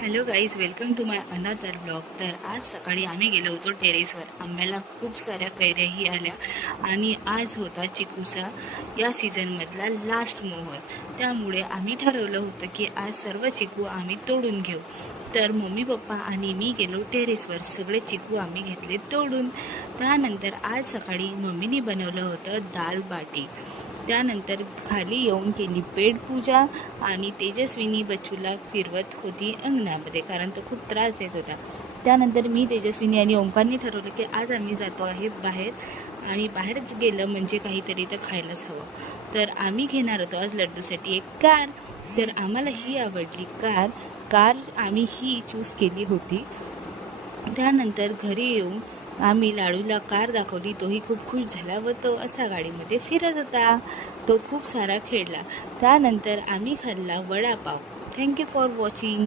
Hello guys, welcome to my another blog. तर आज सकाळी आम्ही गेलो होतो टेरेसवर. आंब्याला खूप साऱ्या कैऱ्याही आल्या आणि आज होता चिकूचा या सीझनमधला लास्ट मोहर. त्यामुळे आम्ही ठरवलं होतं की आज सर्व चिकू आम्ही तोडून घेऊ. तर मम्मी पप्पा आणि मी गेलो टेरेसवर. सगळे चिकू आम्ही घेतले तोडून. त्यानंतर आज सकाळी मम्मीने बनवलं होतं दाल बाटी. त्यानंतर खाली येऊन केली पेटपूजा आणि तेजस्विनी बच्चूला फिरवत होती अंगणामध्ये, कारण तो खूप त्रास देत होता. त्यानंतर मी, तेजस्विनी आणि ओंकारने ठरवलं की आज आम्ही जातो आहे बाहेर, आणि बाहेरच गेलं म्हणजे काहीतरी तर खायलाच हवं. तर आम्ही घेणार होतो आज लड्डूसाठी एक कार. तर आम्हाला ही आवडली कार. आम्ही ही चूज केली होती. त्यानंतर घरी येऊन आम्ही लाडूला कार दाखवली. तोही खूप खुश झाला व तो असा गाडीमध्ये फिरत होता. तो खूप सारा खेळला. त्यानंतर आम्ही खाल्ला वडापाव. Thank you for watching.